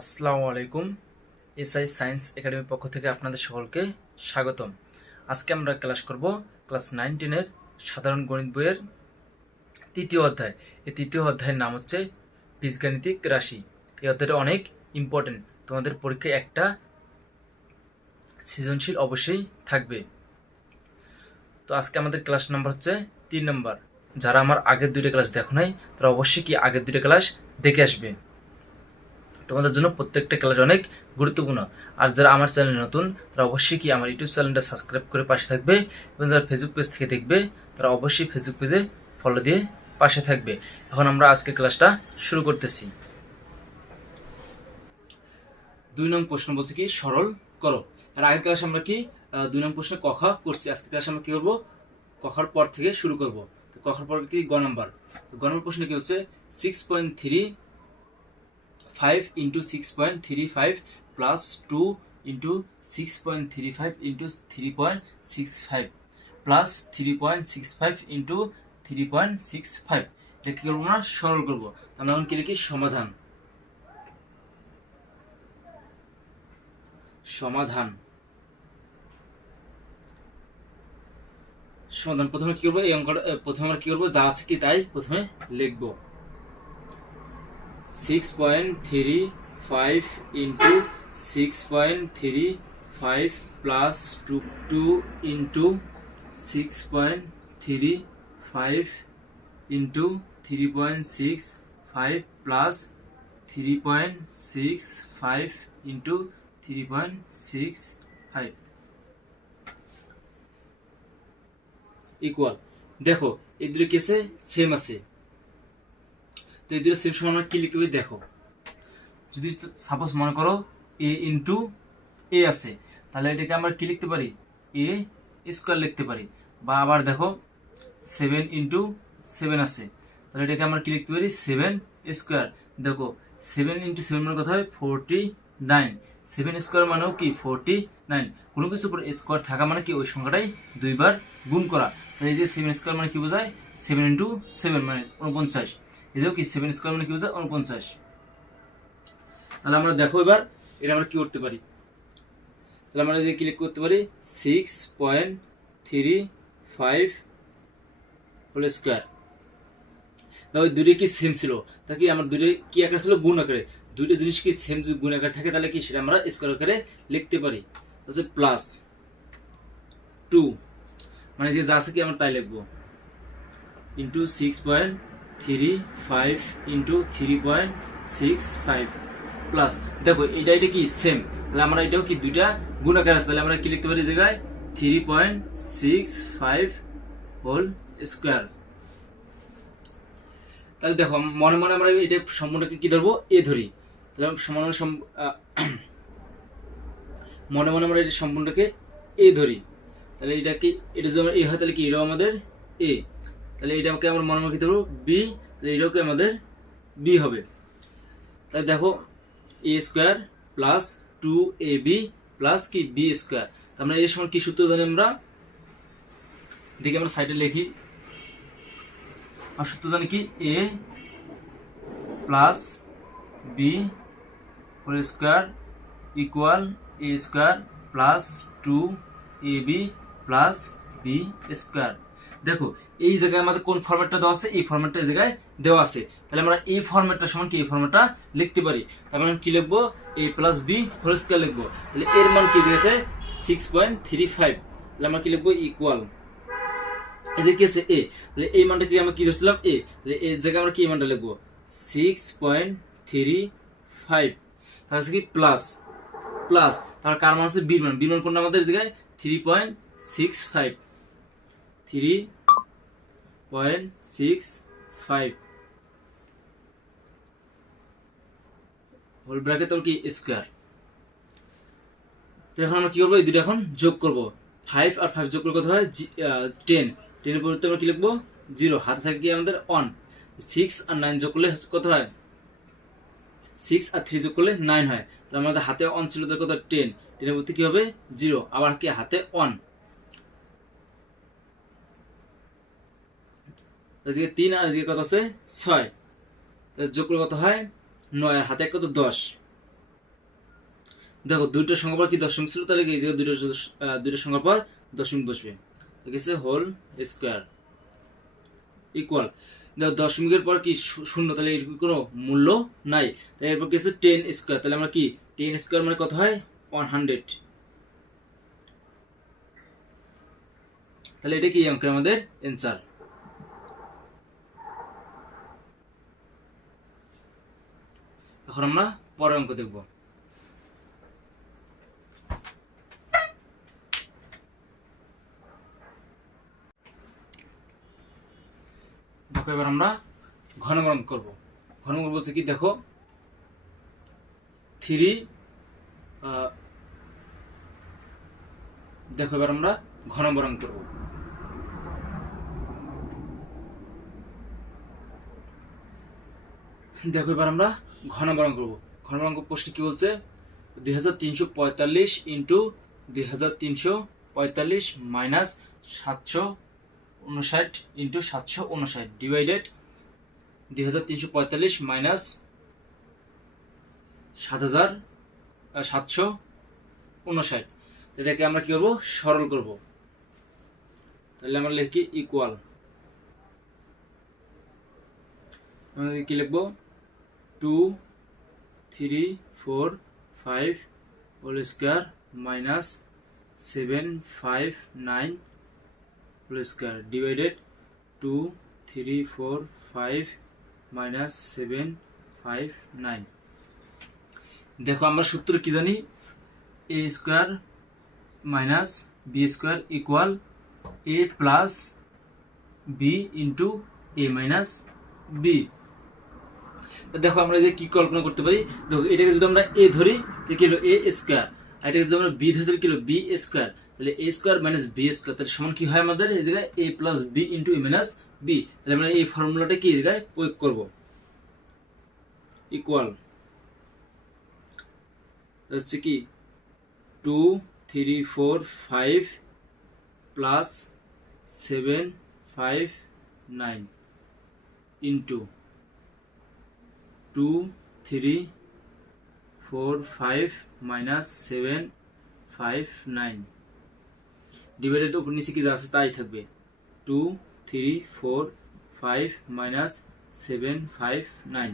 আসসালামু আলাইকুম, SI science একাডেমির পক্ষ থেকে আপনাদের সকলকে স্বাগতম। আজকে আমরা ক্লাস করব ক্লাস নাইন টেনের সাধারণ গণিত বইয়ের তৃতীয় অধ্যায়। এই তৃতীয় অধ্যায়ের নাম হচ্ছে বীজগাণিতিক রাশি। এই অধ্যায়টা অনেক ইম্পর্টেন্ট তোমাদের পরীক্ষায় একটা সৃজনশীল অবশ্যই থাকবে। তো আজকে আমাদের ক্লাস নাম্বার হচ্ছে তিন নম্বর। যারা আমার আগের দুইটা ক্লাস দেখো নাই, তারা অবশ্যই কি আগের দুইটা ক্লাস দেখে আসবে। তোমাদের জন্য প্রত্যেকটা ক্লাস অনেক গুরুত্বপূর্ণ। আর যারা আমার চ্যানেল নতুন, তারা অবশ্যই কি আমার ইউটিউব চ্যানেলটা সাবস্ক্রাইব করে পাশে থাকবে এবং যারা ফেসবুক পেজ থেকে দেখবে, তারা অবশ্যই ফেসবুক পেজে ফলো দিয়ে পাশে থাকবে। এখন আমরা আজকের ক্লাসটা শুরু করতেছি। দুই নং প্রশ্ন বলছে কি, সরল করো। আর আগের ক্লাসে আমরা কি দুই নং প্রশ্নে কখা করছি। আজকে ক্লাসে আমরা কি করব? কখার পর থেকে শুরু করব। তো কখার পর কি, গ নাম্বার। তো গ নম্বর প্রশ্নে কি হচ্ছে? Six point three five into six point three five plus two into six point three five into three point six five plus three point six five into three point six five এটা কি করব আমরা? সরল করব। আমরা এখন কি লিখি? সমাধান। সমাধান। সমাধান। প্রথমে কি করব? এই অঙ্কটা প্রথমে আমরা কি করব? যা আছে কি তাই প্রথমে লিখব। Six point three five into six point three five plus two two into six point three five into three point six five plus three point six five into three point six five equal দেখো, এই দুটো কেসে same আছে। তো এই দুটো same সমান আমরা কি লিখতে পারি? দেখো। যদি সাপোজ মনে করো এ ইন্টু এ আছে, তাহলে এটাকে আমরা কি লিখতে পারি? এ স্কোয়ার লিখতে পারি। বা আবার দেখো সেভেন ইন্টু সেভেন আছে, তাহলে এটাকে আমরা কি লিখতে পারি? সেভেন স্কোয়ার দেখো সেভেন ইন্টু সেভেন মানে কথা হয়? ফোরটি নাইন সেভেন স্কোয়ার মানেও কি? ফোরটি নাইন কোনো কিছু উপর স্কোয়ার থাকা মানে কি? ওই সংখ্যাটাই দুইবার গুণ করা। তাহলে এই যে সেভেন স্কোয়ার মানে কি বোঝায়? সেভেন ইন্টু সেভেন মানে উনপঞ্চাশ এটাও কি সেভেন স্কোয়ার মানে কি বোঝায় উনপঞ্চাশ। তাহলে আমরা দেখো এবার, এটা আমরা কি করতে পারি? তাহলে আমরা যে ক্লিক করতে পারি six point three five whole square ওই দুটো কি সেম ছিল? তা কি আমার দুটো কি আকার ছিল? গুণ আকারে। দুটো জিনিস কি সেম যদি গুণ আকারে থাকে, তাহলে কি সেটা আমরা স্কোয়ার আকারে লিখতে পারি। হচ্ছে প্লাস টু মানে যে যা আছে কি আমরা তাই লিখব। ইন্টু সিক্স পয়েন্ট দেখো, এটা এটা কি সেম তাহলে আমরা এটাও কি দুইটা গুণাকার আছে? তাহলে আমরা কি লিখতে পারি জায়গায়? Three point six five whole square তাহলে দেখো, মনে মনে আমরা এটা সম্পূর্ণকে কি ধরবো? এ ধরি। তাহলে সমান মনে মনে আমরা এটা সম্পূর্ণকে এ ধরি। তাহলে এটা কি এটা যদি আমরা এ হয়, তাহলে কি? এটাও আমাদের এ তাহলে এটাকে আমরা মনে কি ধরবো বি তাহলে এটাও কি আমাদের বি হবে। তাহলে দেখো A square plus two A B plus কি? বি স্কোয়ার আমরা এর সময় কি সূত্র জানি আমরা? দেখি আমরা সাইডে লিখি। আর সূত্র জানি কি? A plus B whole square equal A square plus two A B plus B square দেখো, এই জায়গায় আমাদের কোন ফরম্যাটটা দেওয়া আছে? এই ফরম্যাটটা এই জায়গায় দেওয়া আছে। তাহলে আমরা এই ফরম্যাটটা সমান কি? এই ফরম্যাটটা লিখতে পারি। তাহলে আমরা কি লিখব? A plus B whole square লিখব। তাহলে এর মান কি গেছে? সিক্স পয়েন্ট থ্রি ফাইভ তাহলে আমরা কি লিখব? ইকুয়াল এই যে কি আছে? এ তাহলে এই মানটা কি আমরা কি ধরছিলাম? এ তাহলে এই জায়গায় আমরা কি মানটা লিখব? সিক্স পয়েন্ট থ্রি ফাইভ তাহলে কি? প্লাস প্লাস তার কার মান আছে? বির মান। বির মান কোনটা আমাদের? জায়গায় three point six five three point six five whole bracket তোর কি? স্কোয়ার তো এখন আমরা কি করব? এই দুটো এখন যোগ করব। ফাইভ আর ফাইভ যোগ করলে কত হয়? টেন টেনের পরিবর্তে আমরা কি লিখব? জিরো হাতে থাকে আমাদের অন সিক্স আর নাইন যোগ করলে কত হয়? সিক্স আর থ্রি যোগ করলে নাইন হয়। তাহলে আমাদের হাতে অন ছিল কত? টেন টেনের পরিবর্তে কি হবে? জিরো আবার কি? হাতে অন আজকে তিন আর আজকে কত আছে? ছয়। যোগ করলে কত হয়? নয় আর হাতে কত? দশ। দেখো, দুইটা সংখ্যার পর কি দশমিক ছিল? তাহলে কি দুইটা দুইটা সংখ্যার পর দশমিক বসবে। ঠিক আছে? Whole square. ইকুয়াল। দেখো, দশমিকের পর কি শূন্য? তাহলে এর কোনো মূল্য নাই। তাই এরপর কি আছে? Ten square. তাহলে আমরা কি? টেন স্কোয়ার মানে কত হয়? ওয়ান হান্ড্রেড তাহলে এটা কি অঙ্কের আমাদের অ্যান্সার এখন আমরা পরের অঙ্ক দেখব। দেখো এবার আমরা ঘনমরণ করব। ঘনমরণ বলছে কি, দেখো, থ্রি দেখো এবার আমরা ঘনমরণ করব। দেখো এবার আমরা ঘনমরণ করব। ঘনমরণ প্রশ্ন কি বলছে? দুই হাজার তিনশো পঁয়তাল্লিশ ইন্টু দুই হাজার তিনশো পঁয়তাল্লিশ মাইনাস সাতশো উনষাট ইন্টু সাতশো উনষাট ডিভাইডেড দুই হাজার তিনশো পঁয়তাল্লিশ মাইনাস সাত হাজার সাতশো উনষাট। এটাকে আমরা কি করব? সরল করব। তাহলে আমরা লিখি ইকুয়াল আমরা কি লিখব? Two three four five whole square minus seven five nine whole square divided two three four five minus seven five nine দেখো আমরা সূত্র কি জানি? A square minus B square equal A plus B into A minus B দেখো আমরা যে কি কল্পনা করতে পারি, দেখো এটাকে যদি আমরা এ ধরি, তাহলে কি হলো? এ স্কোয়ার আর এটাকে যদি আমরা বি ধরি কি হলো? বি স্কোয়ার তাহলে A square minus B square তাহলে সমান কি হয় আমাদের? এই জায়গায় A plus B into A minus B তাহলে আমরা এই ফর্মুলাটা কি জায়গায় প্রয়োগ করব? ইকুয়াল হচ্ছে কি? Two three four five plus seven five nine into two three four five minus seven five nine divided উপর নিচে কি যা আছে, তাই থাকবে। Two three four five minus seven five nine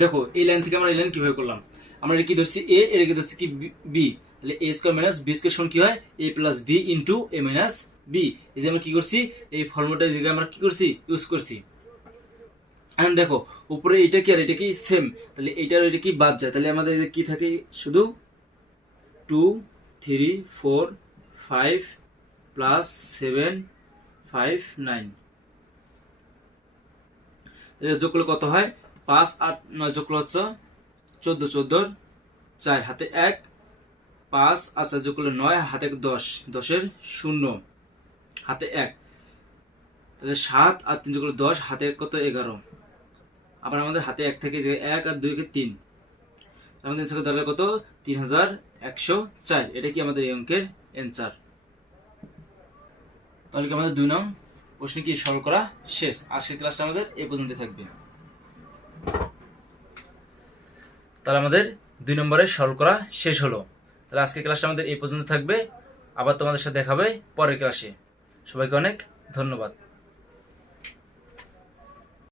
দেখো, এই লাইন থেকে আমরা এই লাইন কীভাবে করলাম? আমরা এটা কি ধরছি? এ এর কি ধরছি কি বি তাহলে A square minus B square সমান কি হয়? A plus B into A minus B এই যে আমরা কি করছি? এই ফর্মুলাটা জায়গায় আমরা কি করছি? ইউজ করছি। এখন দেখো, উপরে এটা কি আর এটা কি সেম তাহলে এটার এটা কি বাদ যায়? তাহলে আমাদের কি থাকে? শুধু two three four five plus seven five nine যোগ করলে কত হয়? পাঁচ, আট, নয় যোগ করলে হচ্ছে চোদ্দ, চোদ্দোর চার। হাতে এক, পাঁচ আচ্ছা যোগ করলে নয়, হাতে দশ। দশের শূন্য। হাতে এক। তাহলে সাত আর তিন যোগ করলে দশ, হাতে কত? এগারো। আবার আমাদের হাতে এক থেকে যে এক আর দুইকে তিন। আমাদের অ্যান্সার দাঁড়ালে কত? তিন হাজার একশো চার। এটা কি আমাদের এই অঙ্কের অ্যান্সার তাহলে কি আমাদের দুই নং প্রশ্ন কি সরল করা শেষ? আজকের ক্লাসটা আমাদের এই পর্যন্ত থাকবে। তাহলে আমাদের দুই নম্বরে সরল করা শেষ হলো। তাহলে আজকের ক্লাসটা আমাদের এই পর্যন্ত থাকবে। আবার তোমাদের সাথে দেখাবে পরের ক্লাসে সবাইকে অনেক ধন্যবাদ।